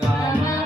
Gama